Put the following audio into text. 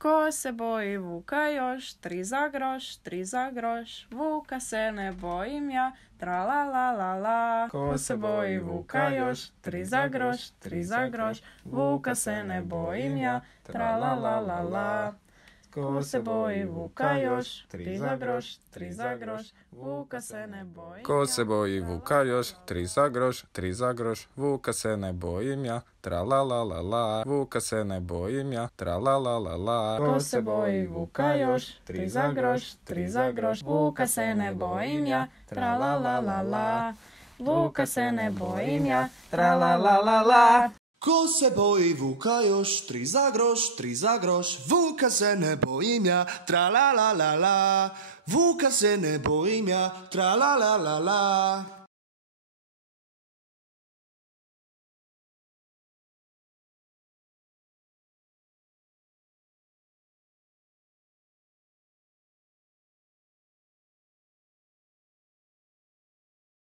Ko se boji vuka još, 3 za groš, 3 za groš, vuka se ne bojim ja, tra la la la la. Ko se boji vuka još, 3 za groš, 3 za groš, vuka se ne bojim ja, tra la la la la. Ko se boji vuka još, 3 za groš, 3 za groš, vuka se ne bojim. Ko se boji vuka još, 3 za groš, 3 za groš, vuka se ne bojim ja, tra la la la la. Vuka se ne bojim ja, tra la la la la. Ko se boji vuka još, 3 za groš, 3 za groš, vuka se ne bojim ja, tra la la la la. Vuka se ne bojim ja, tra la la la la. Ko se boji vuka još, 3 za groš, 3 za groš, vuka se ne bojim ja, tra la la la la. Vuka se ne bojim ja, tra la la la la.